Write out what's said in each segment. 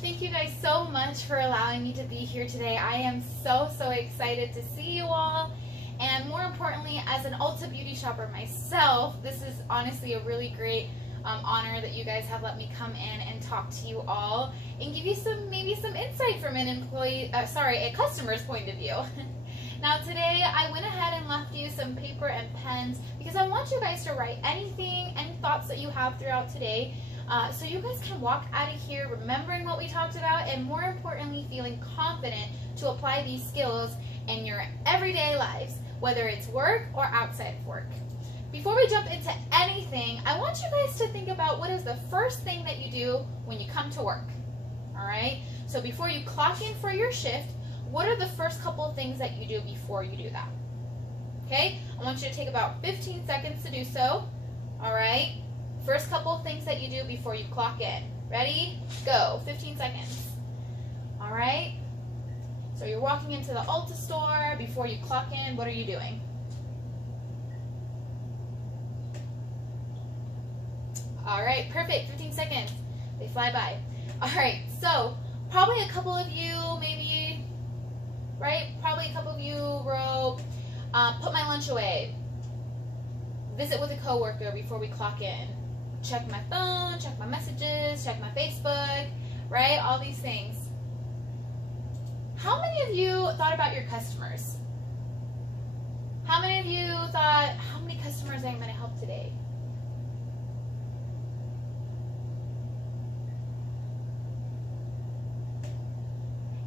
Thank you guys so much for allowing me to be here today. I am so excited to see you all. And more importantly, as an Ulta beauty shopper myself, this is honestly a really great honor that you guys have let me come in and talk to you all and give you maybe some insight from a customer's point of view. Now today I went ahead and left you some paper and pens because I want you guys to write any thoughts that you have throughout today, so you guys can walk out of here remembering what we talked about and more importantly feeling confident to apply these skills in your everyday lives, whether it's work or outside of work. Before we jump into anything, I want you guys to think about what is the first thing that you do when you come to work. Alright, so before you clock in for your shift, what are the first couple of things that you do before you do that? Okay, I want you to take about 15 seconds to do so. Alright, first couple of things that you do before you clock in. Ready? Go. 15 seconds. Alright, so you're walking into the Ulta store. Before you clock in, what are you doing? Alright, perfect. 15 seconds. They fly by. Alright, so probably a couple of you maybe, right? Probably a couple of you wrote, put my lunch away. Visit with a coworker before we clock in. Check my phone, check my messages, check my Facebook, right? All these things. How many of you thought about your customers? How many of you thought, how many customers am I going to help today?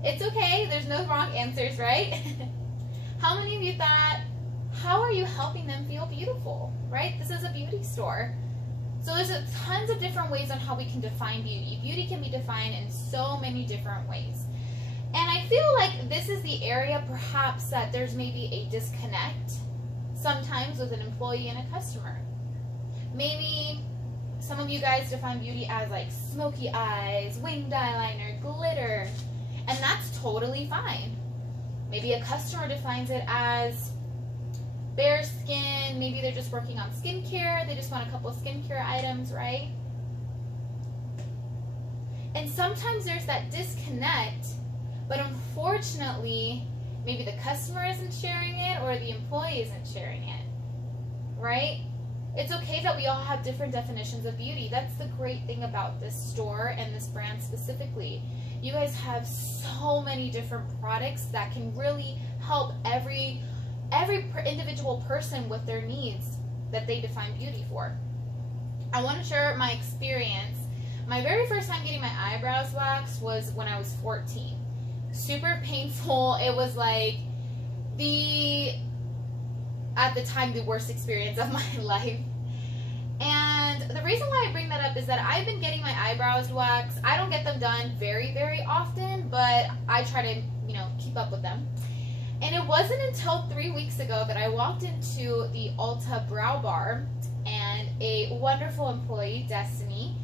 It's okay, there's no wrong answers, right? How many of you thought, how are you helping them feel beautiful, right? This is a beauty store. So there's tons of different ways on how we can define beauty. Beauty can be defined in so many different ways. And I feel like this is the area perhaps that there's maybe a disconnect sometimes with an employee and a customer. Maybe some of you guys define beauty as like smoky eyes, winged eyeliner, glitter. And that's totally fine. Maybe a customer defines it as bare skin. Maybe they're just working on skincare. They just want a couple of skincare items, right? And sometimes there's that disconnect, but unfortunately, maybe the customer isn't sharing it or the employee isn't sharing it, right? It's okay that we all have different definitions of beauty. That's the great thing about this store and this brand specifically. You guys have so many different products that can really help every individual person with their needs that they define beauty for. I want to share my experience. My very first time getting my eyebrows waxed was when I was 14. Super painful. It was like at the time, the worst experience of my life. And the reason why I bring that up is that I've been getting my eyebrows waxed. I don't get them done very often, but I try to, keep up with them. And it wasn't until 3 weeks ago that I walked into the Ulta Brow Bar, and a wonderful employee, Destiny,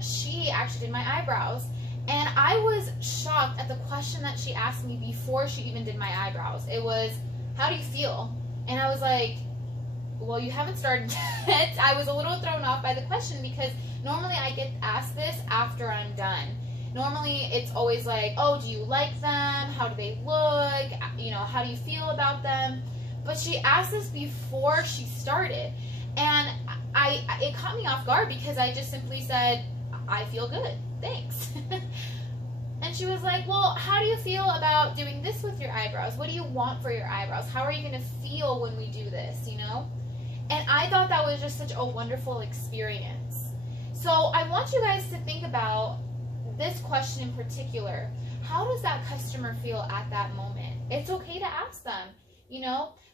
she actually did my eyebrows. And I was shocked at the question that she asked me before she even did my eyebrows. It was, how do you feel? And I was like, well, you haven't started yet. I was a little thrown off by the question because normally I get asked this after I'm done. Normally it's always like, oh, do you like them? How do they look? How do you feel about them? But she asked this before she started. And it caught me off guard because I just simply said, I feel good. Thanks. And she was like, well, how do you feel about doing this with your eyebrows? What do you want for your eyebrows? How are you going to feel when we do this, And I thought that was just such a wonderful experience. So I want you guys to think about this question in particular. How does that customer feel at that moment? It's okay to ask them,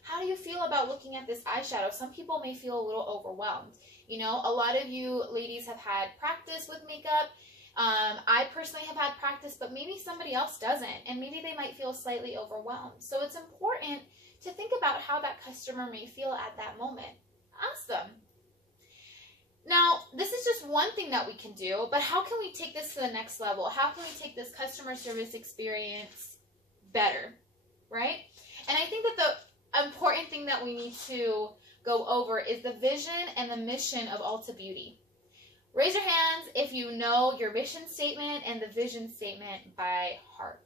how do you feel about looking at this eyeshadow? Some people may feel a little overwhelmed. A lot of you ladies have had practice with makeup. I personally have had practice, but maybe somebody else doesn't, and maybe they might feel slightly overwhelmed. So it's important to think about how that customer may feel at that moment. Ask them. Now, this is just one thing that we can do, but how can we take this to the next level? How can we take this customer service experience better, right? And I think that the important thing that we need to go over is the vision and the mission of Ulta Beauty. Raise your hands if you know your mission statement and the vision statement by heart.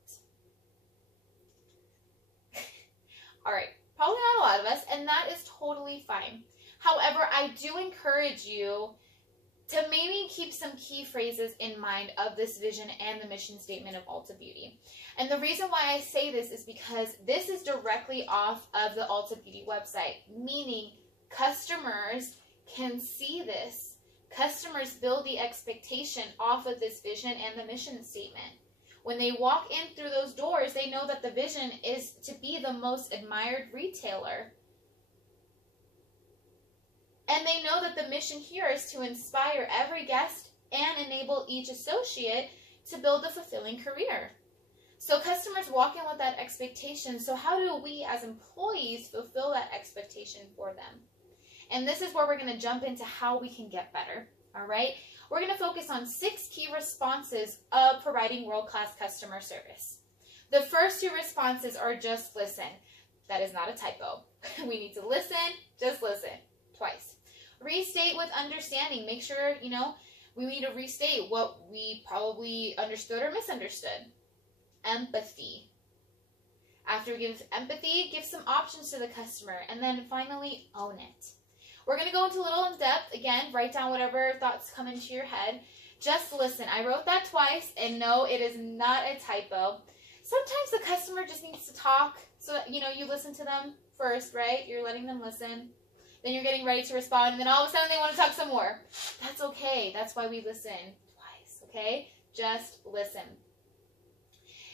All right, probably not a lot of us, and that is totally fine. However, I do encourage you to maybe keep some key phrases in mind of this vision and the mission statement of Ulta Beauty. And the reason why I say this is because this is directly off of the Ulta Beauty website, meaning customers can see this. Customers build the expectation off of this vision and the mission statement. When they walk in through those doors, they know that the vision is to be the most admired retailer. And they know that the mission here is to inspire every guest and enable each associate to build a fulfilling career. So customers walk in with that expectation. So how do we as employees fulfill that expectation for them? And this is where we're going to jump into how we can get better. All right. We're going to focus on 6 key responses of providing world-class customer service. The first 2 responses are just listen. That is not a typo. We need to listen, just listen, twice. Restate with understanding. Make sure, we need to restate what we probably understood or misunderstood. Empathy. After we give empathy, give some options to the customer. And then finally, own it. We're going to go into a little in depth. Again, write down whatever thoughts come into your head. Just listen. I wrote that twice, and no, it is not a typo. Sometimes the customer just needs to talk. So, you listen to them first, right? You're letting them listen. Then you're getting ready to respond, and then all of a sudden they want to talk some more. That's okay. That's why we listen twice, okay? Just listen.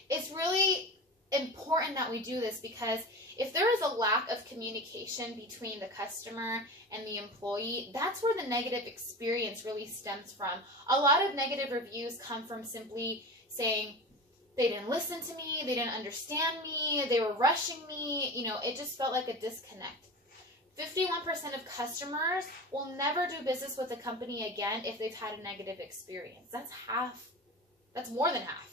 It's really important that we do this because if there is a lack of communication between the customer and the employee, that's where the negative experience really stems from. A lot of negative reviews come from simply saying, they didn't listen to me, they didn't understand me, they were rushing me, it just felt like a disconnect. 51% of customers will never do business with a company again if they've had a negative experience. That's half. That's more than half.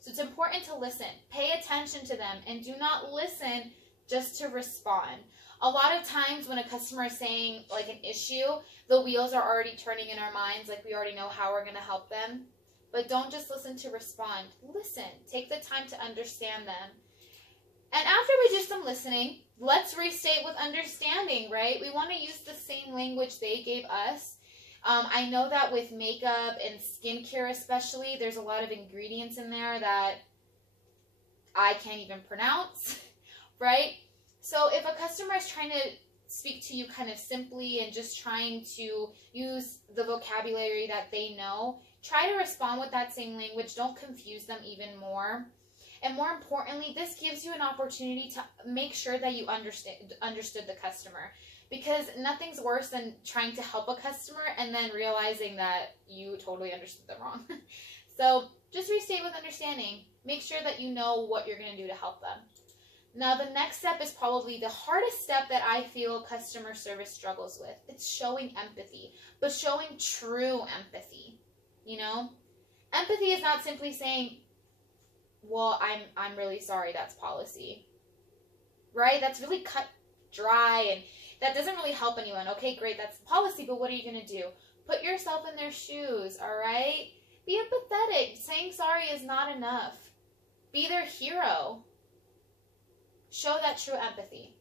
So it's important to listen. Pay attention to them and do not listen just to respond. A lot of times when a customer is saying like an issue, the wheels are already turning in our minds, like we already know how we're going to help them. But don't just listen to respond. Listen. Take the time to understand them. And after we do some listening, let's restate with understanding, right? We want to use the same language they gave us. I know that with makeup and skincare especially, there's a lot of ingredients in there that I can't even pronounce, right? So if a customer is trying to speak to you kind of simply and just trying to use the vocabulary that they know, try to respond with that same language. Don't confuse them even more. And more importantly, this gives you an opportunity to make sure that you understood the customer. Because nothing's worse than trying to help a customer and then realizing that you totally understood them wrong. So just restate with understanding. Make sure that you know what you're going to do to help them. Now, the next step is probably the hardest step that I feel customer service struggles with. It's showing empathy, but showing true empathy. Empathy is not simply saying, well, I'm really sorry, that's policy. Right? That's really cut dry, and that doesn't really help anyone. Okay, great, that's policy, but what are you going to do? Put yourself in their shoes, all right? Be empathetic. Saying sorry is not enough. Be their hero. Show that true empathy.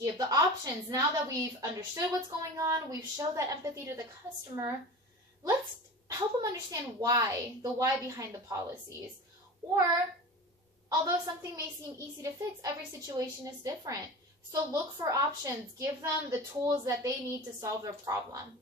Give the options. Now that we've understood what's going on, we've showed that empathy to the customer, let's help them understand why, the why behind the policies. Or, although something may seem easy to fix, every situation is different. So look for options. Give them the tools that they need to solve their problem.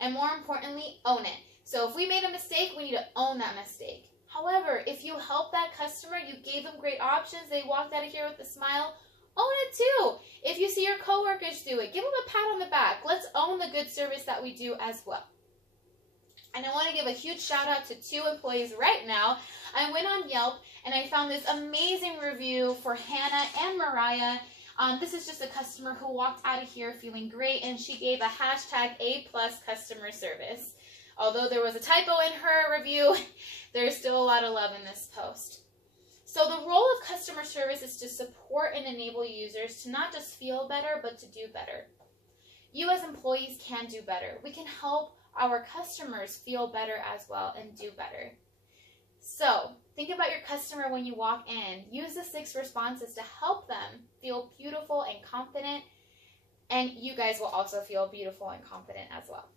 And more importantly, own it. So if we made a mistake, we need to own that mistake. However, if you help that customer, you gave them great options, they walked out of here with a smile, own it too. If you see your coworkers do it, give them a pat on the back. Let's own the good service that we do as well. And I want to give a huge shout out to 2 employees right now. I went on Yelp and I found this amazing review for Hannah and Mariah. This is just a customer who walked out of here feeling great, and she gave a hashtag A+ customer service. Although there was a typo in her review, there's still a lot of love in this post. So the role of customer service is to support and enable users to not just feel better, but to do better. You as employees can do better. We can help our customers feel better as well and do better. So think about your customer when you walk in. Use the 6 responses to help them feel beautiful and confident, and you guys will also feel beautiful and confident as well.